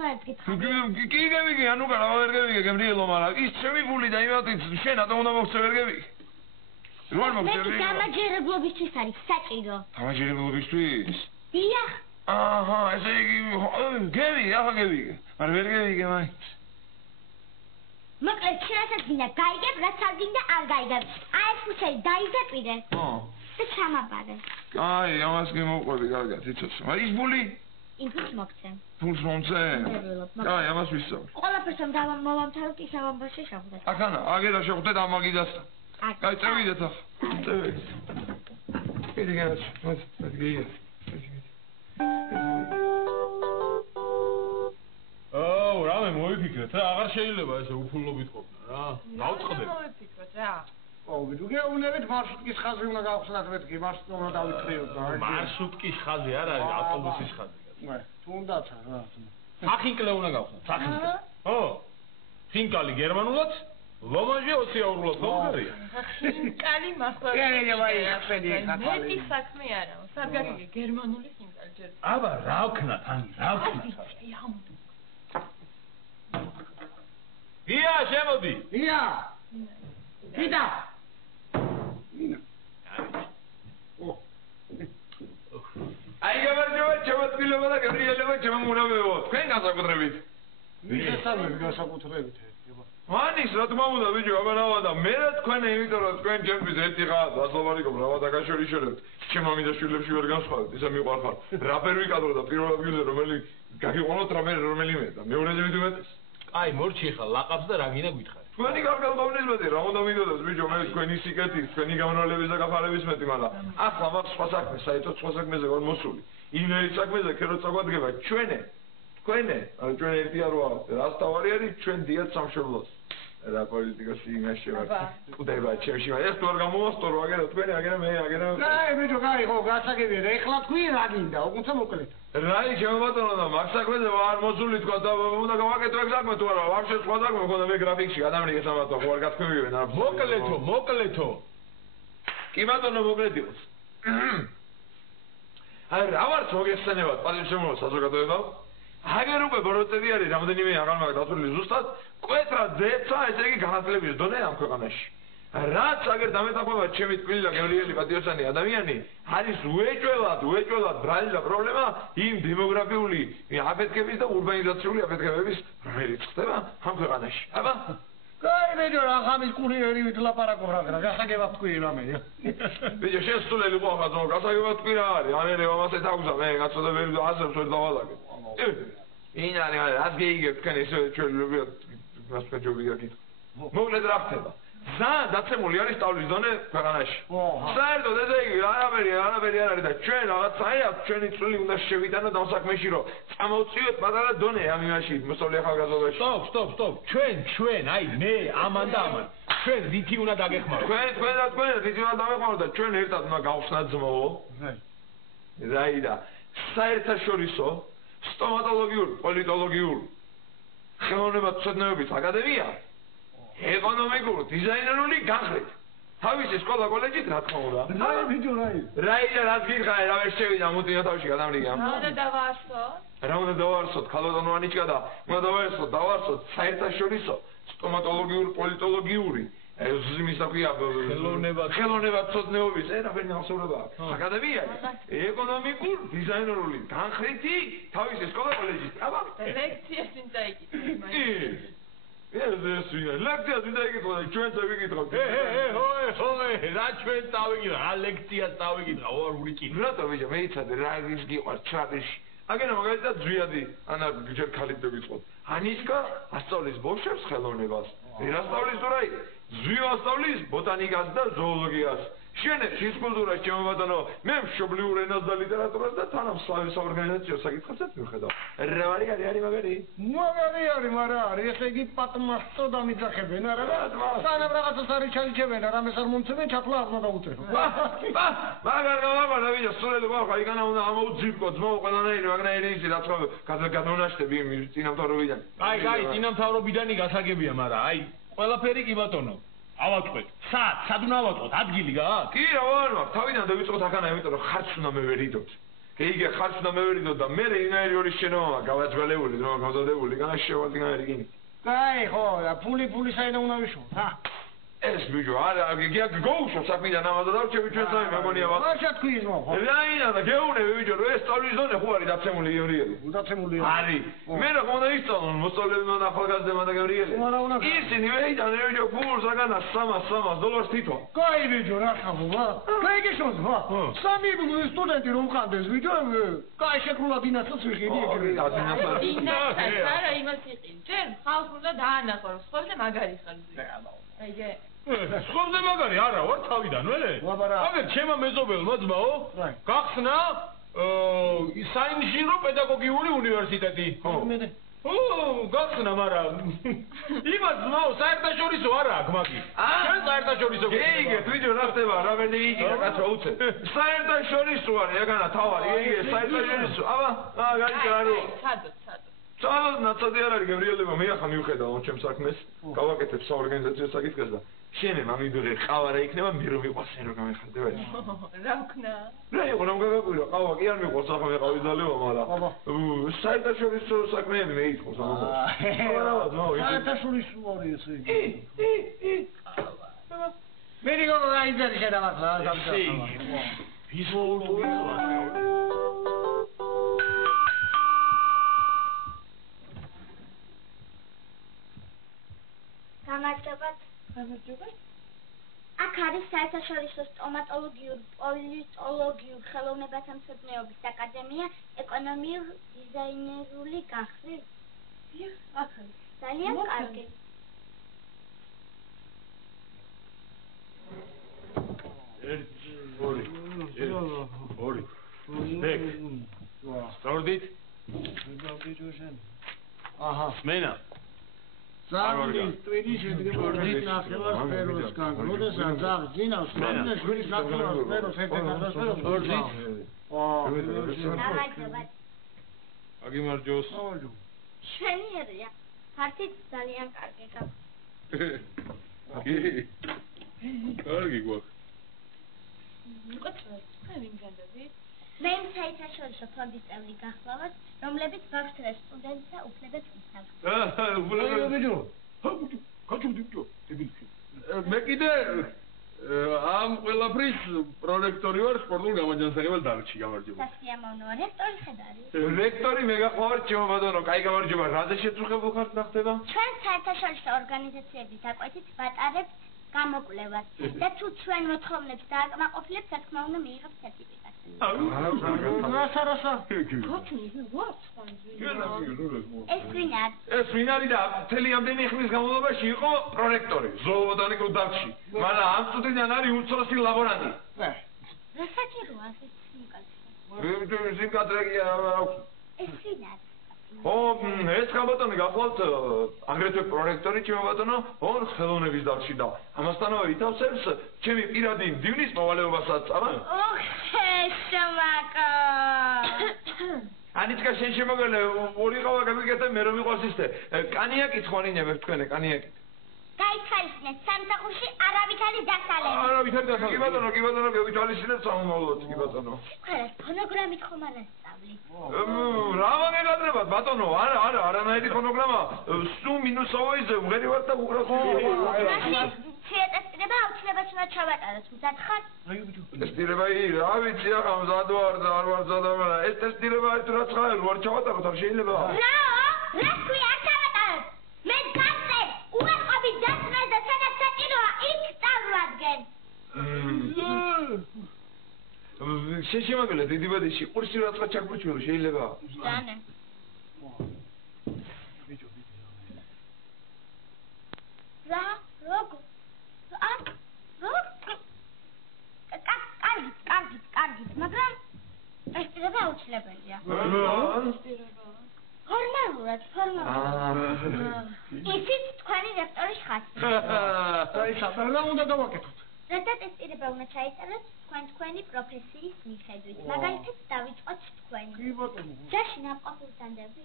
ახლა ერთ გითხარ. კი გევიგე, ანუ რა ვერ გევიგე, გემრიელო, მაგრამ ის ჩემი ფული და იმათიც შენ რატომ უნდა მოგწე ვერ გევიგე? როარ მოგწე? მე გამაჯერებლობისთვის არის საჭირო. გამაჯერებლობისთვის? დიახ. აჰა, ესე იგი, გევიგე, ახლა გევიგე. მაგრამ ვერ გევიგე მაინც. მოკლედ, შენასაც გინდა გაიგებ, რაც არ გინდა არ გაიგებ. აი ეს ფულს დაიზეპირე. და ჩამაბარე. აი, ამას კი მოყვები, კარგად, იცოდი. მაგრამ ის ფული? იმ ფულს მოგცე. ფულს მომცე? აი, ამას ვისწავლე. ყველაფერს რომ მოვამთავროთ ის ამბავში შეხვდეთ. ახანა, აგერა შეხვდეთ ამ მაგიდასთან. აი, წევიდეთ ახლა. წევიდეთ. კიდე გერაც, მოდი, გიგე. აუ, რამე მოიფიქრეთ რა, აღარ შეიძლება ესე უფულობით ყოფნა რა. დავწყდეთ. მოიფიქრეთ რა. აუ, ვიგეუნებით მარშრუტკის ხაზი უნდა გავხსნათ მეთქი, მარშრუტი უნდა დავითხრიოთ და მარშრუტკის ხაზი არ არის, ავტობუსის ხაზი. თუნდაც რა. სახინკლე უნდა გავხსნათ, სახინკლე. ო? ხინკალი გერმანულად? ლომაჟი ოციაურულად ბულგარია. ხინკალი მახლა. მეტი საქმე არა. სარგაგიგე გერმანული ხინკალი ჯერ. აბა, რა ვქნათ, ან რა ვქნათ? ია, შემოდი. ია. იდა. აი გამარჯობა, ჩემოწილება და გემრიელება ჩემომურავებო. თქვენ განსაკუთრებით. მისასალმები განსაკუთრებით. მანის რა თქმა უნდა ბიჭო, აბანავა და მე რა თქვენ იმიტომ რომ თქვენ ჩემთვის ერთი ხარ, დასლოვარიკო ბრავად აკაშორიშერებთ. ჩემ ამიდა შვილებში ვერ განსხვავებთ, ისე მიყვარხარ. რა ვერ ვიკადრო და პირველ ადგილზე რომელი გაგიყვანოთ რომელიმე და მეორეზე ვიდუმეთ. აი, მორჩი ხა ლაყავს და რა გინდა გითხარი. თქვენი კარგად გავლენებდი, რა უნდა მიდოდოს ბიჭო, მე თქვენი სიკეთის, თქვენი გამრავლების და გაფარების მეტი, მაგრამ ახლა მაქვს სხვა საქმე, საერთოდ სხვა საქმეზე ვარ მოსული. იმერის საქმეზე ქერო წაგვადგება ჩვენე. თქვენე, ანუ ჩვენ ერთი არ ვარ, რას თავარი არის ჩვენ დიად სამშობლოს. რა პოლიტიკოსი იმაში ვარ. კვდება ჩემში, ეს თუ არ გამოვასწორო, აგერა თქვენი, აგერა მე, აგერა. კაი, ბიჭო, კაი, ხო, გასაგებია და ეხლა თქვი რა გინდა, უგუნცა მოკლედ. რაი, ჩემო ბატონო და მაგ საქმეზე ვარ მოსული თქვა და უნდა გავაკეთო ეგ საქმე თუ არა, ვაფშე სხვა საქმე მქონდა მე გრაფიკში, ადამიანი გესამართო, ხო არ გათქმევიენ არ. მოკლედო. კი ბატონო, მოკლედ იყოს. აი, რა ვარ მოგესწენებათ, პატივშემოვა საზოგადოება? აგერ უკვე ბოროტები არის, რამდენიმე აღარ მაგ დათვლილი ზუსტად, კვეტრა ძეცა, ესე იგი განათლების დონე ამ ქვეყანაში. რაც აგერ დამეთაყვება ჩემი ტკბილი და გემრიელი პატიოსანი ადამიანი, არის უეჭველად ბრალი და პრობლემა იმ დემოგრაფიული აფეთქების და ურბანიზაციული აფეთქებების, რომელიც ხდება ამ ქვეყანაში. აბა? კაი, ბიჭო, რა ხამის კურიერი ვილაპარაკო რა, გასაგებად თქვი რამე. ბიჭო, შესწავლილი ყო ახლა ზოგ გასაგებად თქვი რა არის, ანერე ამასაც აგზა, მე გაწოდებელი ასებს ვერ დავალაგე. ინარი, რას გეიგებ თქვენ ესე ჩვენებია მასპეჯობი გაკით. მოკლედ რა ხდება? ზან დაცემული არის სტავლის დონე ქვეყანაში. საერთოდ ესე იგი არაფერი არ არის და ჩვენ რაღაცაა ჩვენი წვლილი უნდა შევიტანოთ ამ საქმეში რომ წამოვწიოთ პატარა დონე ამ იმაში მოსწავლე ახალგაზრდობაში. სტოპ. ჩვენ, აი მე, ამან და ამან. ჩვენ რითი უნდა დაგეხმაროთ? თქვენ რითი უნდა დაგეხმაროთ და ჩვენ ერთად უნდა გავხსნათ ძმო. რაიდა. საერთაშორისო სტომატოლოგიურ, პოლიტოლოგიურ ხელოვნებათმცოდნეობის აკადემია ეკონომიკურ დიზაინერული განხრით. თავისი სკოლა კოლეჯით რა თქმა უნდა. რაი ბიჭო, რაი. რაიდა რაც გითხარი, რა ვერ შევიდა მუტია თავში გადამრიგა. რა უნდა დავაარსოთ? რა უნდა დავაარსოთ? ქალბატონო ანიჩკა და უნდა დავაარსოთ საერთაშორისო სტომატოლოგიურ, პოლიტოლოგიური ზიმის აქვია ხელოვნებათმცოდნეობის რაფერი ნახსოვრება აკადემია ეკონომიკურ დიზაინერული განხრითი თავისი სკოლა კოლეჯით. აბა ლექციას ვინ დაიკითხეთ? ეს ლექციას ვინ დაიკითხო და ჩვენ წავიკითხოთ. რა ჩვენ წავიკითხა, რა ლექციას წავიკითხა, ორ ვიკითხე. რატო ბიჭო, მე იცოდი რა ის გიყვარს ჩაყიში. აგენა მაგალითად ზვიადი, ანა ჯერ ქალით დავიწყოთ. ანიშკა ასწავლის ბავშვებს ხელოვნებას. ვერასწავლის თუ რაი? ზვიო ასწავლის ბოტანიკას და ზოოლოგიას. შენებს ფიზკულტურას ჩემო ბატონო, მე მშობლიურ ენას და ლიტერატურას და თანამსვლავის ორგანიზაციას საკითხებსაც მივხედავ. რა არის მაგარი? მაგარი არის, მაგრამ არის ესე იგი პატმასწო დამიძახებენ არა და სანამ რაღაცას არის ჩაიჩებენ და რამეს არ მომცემენ, ჩაფლა არ უნდა დაუწერო. მაგარ გავაბანა ვიდა სულელი ვახა, იგანა უნდა ამოუძიფკო ძმო ყველანაირი მაგნაირი ისი რა თქმა უნდა გადაუნაშტები იმ წინამთავრობიდან. აი, წინამთავრობიდანი გასაგებია, მაგრამ აი, ყველაფერი კი ბატონო. ავატყვეთ. სად უნდა ავატყვოთ? ადგილი გააქვს? კი რა ვარ, თავიდან დავიწყოთ აქანა, იმიტომ რომ ხარც უნდა მე ვერ იდოთ. იგი ხარც და მე ვერიდო და მე ინაერი ორი შენობა გავაძვალებული რომ გავზადებული განა შევადგინარი გინი. კაი ხო, და ფული საიდან უნდა ვიშოვოთ, ჰა? ეს ბიჭო, არა, გოუშო საქმიდან ამაზე დავჭები ჩვენ სამი მეგონია ვარ. მაშა თქვის მო, ხო? რაინა და გეუნები ბიჭო, რომ ეს სწავლის ზონე ხო არის დაცემული იორიელი. დაცემულია. არის. მე რა ხომ უნდა ისწავლონ მოსწავლეებმა და ახალგაზრდებმა და გევრიელი. ისინი ვეიდან ბიჭო ფულს აგანა 300 დოლარს თითო. კაი ბიჭო, რა ხაბობა? კაი გიშოთ, ხო? სამი სტუდენტი რომ ხანდეს ბიჭო, კაი შეკრულა დინასოს ვიხიდი ეგრე. დინასას არა იმას იყინ. ჯერ ხალხს უნდა დაანახო, სხვებზე მაგარი ხარ. აიგე სხობზე მაგარი არა ვარ თავიდანვე? აგერ ჩემო მეზობელმა ძმაო გახსნა საინჟინრო პედაგოგიური უნივერსიტეტი. ხო. გახსნა, მაგრამ იმას ძმაო საერთაშორისო არა აქ მაგი. ჩვენ საერთაშორისო გეიგეთ ვიდეო რა ხდება, რა ვერ იგია კაცო უცე. საერთაშორისო არის ეგანა თავარი, იგი საერთაშორისო. აბა, გაიგარო. ცადო ნაცადი არ არის გევრიელებო, მე ახლა მივხედავ ჩემს საქმეს, გავაკეთებ საორგანიზაციო საკითხებს და შენე მამიდურე ყავა რა იქნება მე რომ მიყვას შენ რომ გამეხარდება ეს. რა ვქნა? რა იყო რომ გაგაკვირა ყავა კი არ მიყვას ახლა მე ყავი ძალევა მაგრამ საერთაშორისო საქმეები მე ითხოვს ამას. საერთაშორისო არის ესე იგი. მე რიგო რა იძარი შედავარ რა გამწევ. გამარჯობა. აქ არის საერთაშორისო სტომატოლოგიური პოლიტოლოგიური ხელოვნებათა მცოდნეობის აკადემია ეკონომიურ დიზაინერული გახრი. აქ არის. ძალიან კარგი. ორი. ნეკ. სწორდით? აჰა. მენა. ზამის ტვირი შედგება ორი ნახევარსფეროსგან, როდესაც ზამს ძინავს, ღვინის ნახევარსფეროს ერთ-ერთასფეროს ორი. გამარჯობა. აგიმარჯოს. შენიერია. ფართით ძალიან კარგი გაქვს. კარგი გვაქვს. მოგწევთ, თქვენ იმგანდები? მე საერთაშორისო ფონდის წევრი გახლავართ, რომლებიც ბავშვთა სტუდენტთა უფლებებს იცავს. მე კიდე ამ ყველაფრის პროექტორი ვარ სპორტულ გამაჯანსაღებელ დარგში გამარჯობა. სასიამოვნოა, რექტორი ხედარი. რექტორი მე გაყვართ ჩემო ბატონო, კაი გამარჯობა, რაზე შეწუხებულ ხართ რა ხდება? ჩვენ საერთაშორისო ორგანიზაციების დაკვეთით ვატარებთ გამოკვლევას და თუ ჩვენ მოთხოვნებს დააკმაყოფილებთ, რა თქმა უნდა მიიღებთ სერტიფიკატი. ეს ვინ არის? ეს ვინ არის და მთელი ამდენი ხნის განმავლობაში იყო პროექტორი ზოობოტანიკურ დარგში, მაგრამ ამ სტუდენტთან არის უცროსი ლაბორანტი. რა საჭიროა ეს სიმკაცრე? სიმკაცრე აქვს. ეს ვინ არის? ო, ეს ხაბატონი გახლავთ აგრეთვე პროექტორი ჩემო ბატონო, ორ ხელოვნების დარგში და ამასთანავე ითავსებს ჩემი პირადი მდივნის მოვალეობასაც, აბა? შეშმაკო. ანიცკა შენ შემოგელე ორი ყავა გაგიკეთე მე რომ მიყვარს ისე. კანიაკი ცხონინებებ თქვენ კანიაკი. გაითვალისწინეთ სამსახურში არავით არის დასალევი. არავით არის დასალევი. კი ბატონო, გევითვალისწინეთ სამომავლოდ, კი ბატონო. ხარას ფონოგრამით ხომ არ ასწავლი? რა მაგეგადრებათ ბატონო, არა, არანაირი ფონოგრამა. სულ მინუსოვოიზე ვღერი ვარ და უყრავს. შეეტესტირება აუცილებლად უნდა ჩავატაროთ, მზად ხარ? ტესტირება რა ვიცი ახლა მზად ვარ და არ ვარ მზად, მაგრამ ეს ტესტირება ერთ რაც ხარ ვარ ჩავატაროთ, არ შეიძლება. რა თქვი არ ჩავატაროთ? მე გასწე, უარყოფით დასმეს და სადაც საჭიროა, იქ წავადგენ. შეშემაგალე დიდი ბედიში ყურსი რაცა ჩაგვრჩილო შეიძლება? დანე. რა? როგორ? კარგით, მაგრამ ტესტირება აუცილებელია. ფორმალურად. ისიც თქვენი რექტორის ხართ. აი, საპარლა უნდა დავაკეთოთ. დატესტირება უნდა ჩაიწეროთ თქვენი პროფესიის მიხედვით. მაგალითად დავიწყოთ თქვენი. კი ბატონო. ჯარში ნამყოფობდანდები?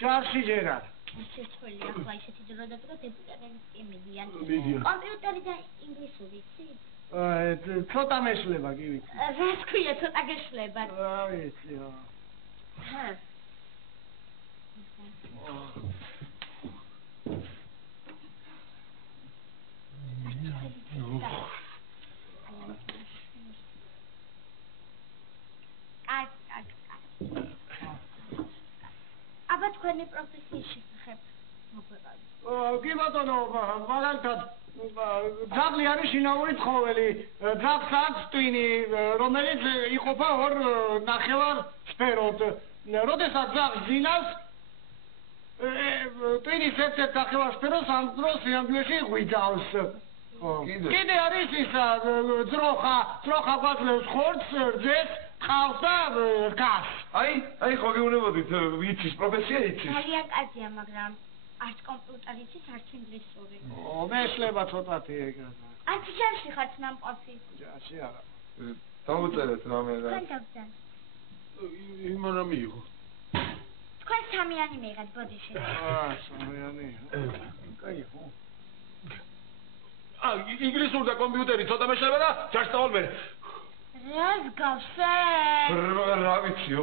ჯარში ჯერ არა. შეცვლილი ახლა ისეთი დრო დადგა დეპუტატების კი მიდიან. მიდიან. კომპიუტერი და ინგლისური იცი? ცოტა მეშლება კი ვიცი. რა თქვია ცოტა გეშლება? ვიცი. აბა თქვენი პროფესიის შესახებ მოგვეყავით. კი ბატონო, მაგალითად ძაღლი არის შინაური ცხოველი. ძაღლს აქვს ტვინი, რომელიც იყოფა ორ ნახევარ სფეროდ. როდესაც ძაღლს ძინავს, ტვინის ერთ-ერთ ნახევარ სფეროს ამ დროს სინამდვილეში ღვიძავს. კიდე არის ისა ძროხა გვაძლევს ხორცს, რძეს, ყავს და რგას. აი ხო გეუბნებოდით, იცის პროფესია იცის. ძალიან კარგია, მაგრამ არც კომპიუტერი იცის, არც ინგლისური. მეშლება ცოტათი ეგა. არც ჯარში ხართ ნამყოფი. ჯარში არა. დავუწერეთ რამე და. თქვენ დავწერთ. იმან რა მიიღო? თქვენ სამიანი მიიღეთ ბოდიში. სამიანი. კაი ხო. ინგლისური და კომპიუტერი ცოტა მეშლება და ჯარში დავალ მე. რას გავსე? რა ვიციო.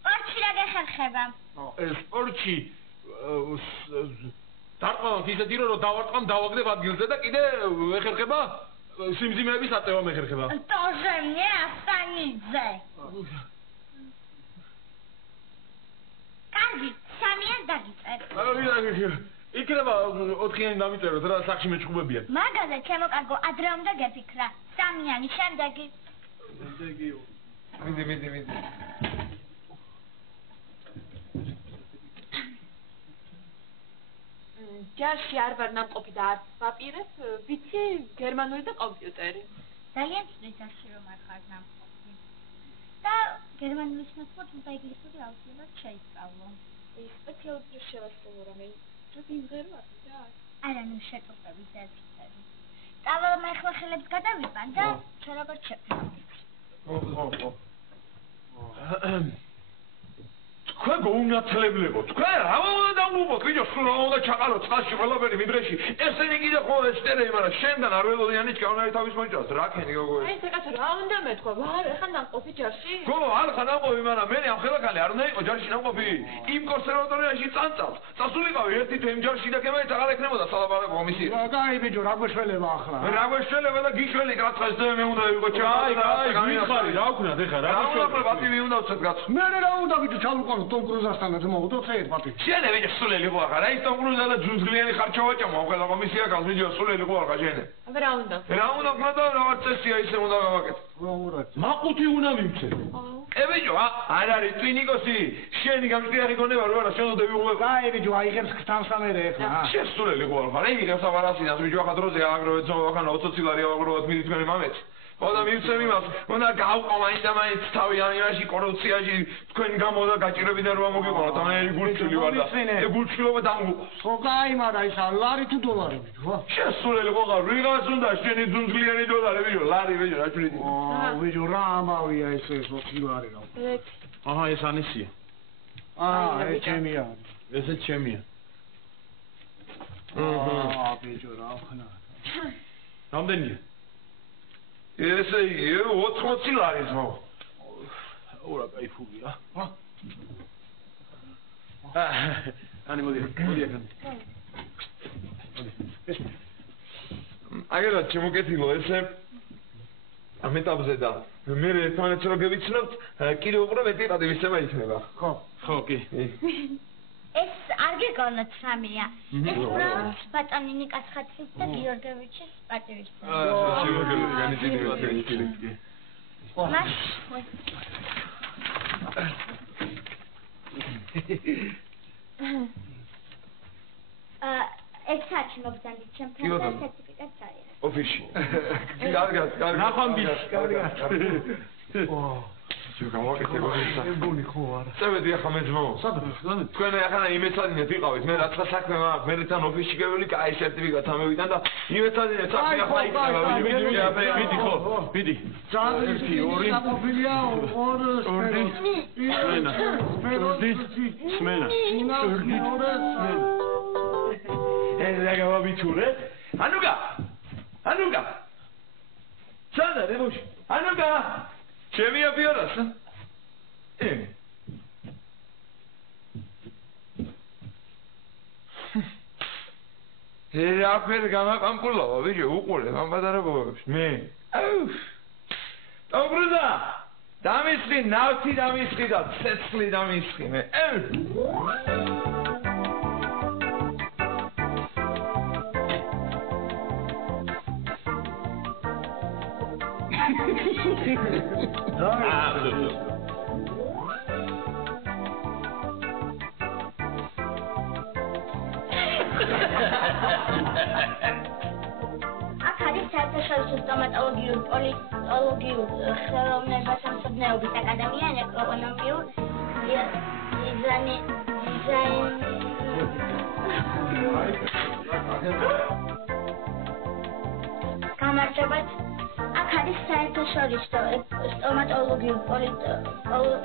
სპორტში რა გეხერხება? ეს სპორტში დარტყმავთ ისეთი რომ დავარტყამ დავაგდებ ადგილზე და კიდე ეხერხება სიმძიმეების აწევა მეხერხება. Тоже мне останется. კარგი, სამიან დაგიწერ. იქნება 4-იანი დამიწეროთ რა სახში მეჩხუბებიან. მაგაზე ჩემო კარგო, ადრე უნდა გეფიქრა. სამიანი შემდეგი. მიდი. ჯარში არ ვარ ნამყოფი და არც ვაპირებ, ვიცი გერმანული და კომპიუტერი. ძალიან ცუდად ჯარში რომ არ ხარ ნამყოფი. და გერმანულის ნაცვლად უნდა ინგლისური აუცილებლად შეისწავლო. სპეციალურად შევასრულო რამე. თუ იმღერვარ და არა, ნუ შეტყობების ერთები. წავალ ახლა ხელებს გადავიყვან და ჩვენ როგორ შევფიქროთ. ხო. თქვენ გოუნათლებლებო, თქვენ რა უნდა დავუბოთ, ვიჯო, სულ რა უნდა ჩაყაროთ წყალში ყველაფერი მიდრეში. ესენი კიდე ხოლმე ესტერები, მაგრამ შენთან არ ველოდიანით გავნარი თავის მოიჭრას, რა ქენი გოგო. აი ეს ეკაცო რა უნდა მეთქვა, ვარ ახლა ნამყოფი ჯარში? გოგო, არ ხარ ნამყოფი, მაგრამ მე ამ ხელაკალი არ უნდა იყო ჯარში ნამყოფი. იმ კონსერვატორიაში წანწავს. წასულიყავი ერთი თემ ჯარში და კემეთ აღარ ექნებოდა სალაპარაკო კომისია. კაი ბიჭო, რა გვეშველება ახლა? რა გვეშველება და გიშველი კაცხეს და მე უნდა ვიყო აი, გითხარი, რა ვქნათ ეხლა, რა უნდა პატივი უნდა ვცეთ კაცო. მე რა უნდა ბიჭო, ჩავიყვანო ტომ კრუზასთანაც მოვდოთ ერთ პატივი. შენ ვიჯო სულელი ხო ახლა, რა ის ტომ კრუზა და ძუძღლიანი ხარჩოვაჭამო, ყველა კომისია გავს ვიჯო სულელი ხო ახლა შენ. აბა რა უნდა? რა უნდა ვქნა და რაღაც წესია ისე უნდა გავაკეთო. მაყუთი უნდა მივცე. ბიჭო, არ არის ტვინიკოსი, შენი გამჭდიარი გონება რო არა, შენ უნდა ვიღუებო. კაი ბიჭო, აიღებს ხთამსამერე ახლა. შენ სულელი ხო ახლა, რა იღებს აბარასინას ბიჭო, ახლა დროზე აგროვეთ ზონა 20 ლარი აგროვეთ მიდი თქვენი მამეთ. ხოდა მივცემ იმას, უნდა გავყო მაინც თავი ამ იმაში კორუფციაში თქვენ გამო და გაჭირებიდან რომ მოგიყვანოთ, ამერი გულჩილი ვარ და გულჩილობა დამღუყავს. ხო, კაი, მაგრამ ისა ლარი თუ დოლარი ბიჭო? შენ სულელი ხო ხარ, ვიღაც უნდა შენი ძუნძლიანი დოლარი ბიჭო, ლარი ბიჭო, რა ჭრიდი. ბიჭო, რა ამავია ესე 20 ლარი რა. აჰა, ეს ანისია. ეს ჩემია. ესე ჩემია. ბიჭო, რა ხნა. რამდენია? ესე იგი 80 ლარი ზო. ორა кайფულია. ანი მოდი აქ. აგერად შემოკეთილო ესე ამეტაბზე და მე ერთმანეთს რო გევიცნობთ, კიდევ უფრო მეტი პატივისცემა იქნება. ხო, კი. ეს არ გეკონოთ სამია. ეს უბრალოდ ბატონი ნიკასხაძის და გიორგევიჩის პატივისცემა. მას ეს საჩი მოგზავნით ჩემთან და სერტიფიკატს აიღე. ოფისში. კარგად. ნახვამბის. კარგად. გამოვაკეთე გოგისა. მეგონი ხო არა. წევედი ახლა მე ძმაო. სადაც? თქვენ ახლა იმეცადინეთ იყავით, მე რაცა საქმე მაქვს, მე თან ოფისში გეველი, კაი სერტიფიკატ ამევიდან და იმეცადინეთ საქმე ახლა იქნება. მიდი ხო? მიდი. ძალიან ერთი საყოფილია ორ სმენა. სმენა. ელე გავაბიჩურე. ანუგა. სადა რებოში? ანუგა. ჩემი აბიორას. რაფერ გამაყამყულავა, ვიჟე, უყურე ამ პატარა ბობებს. მე. ობრუზა! დამისხი, ნავთი დამისხი და ცეცხლი დამისხი მე. აქ არის საერთაშორისო სტომატოლოგიური პოლიტოლოგიურ ხელოვნებასამსუბნეობის აკადემია, ეკონომიურ გამარჯობათ. აქ არის საერთაშორისო სტომატოლოგიური პოლიტოლოგიური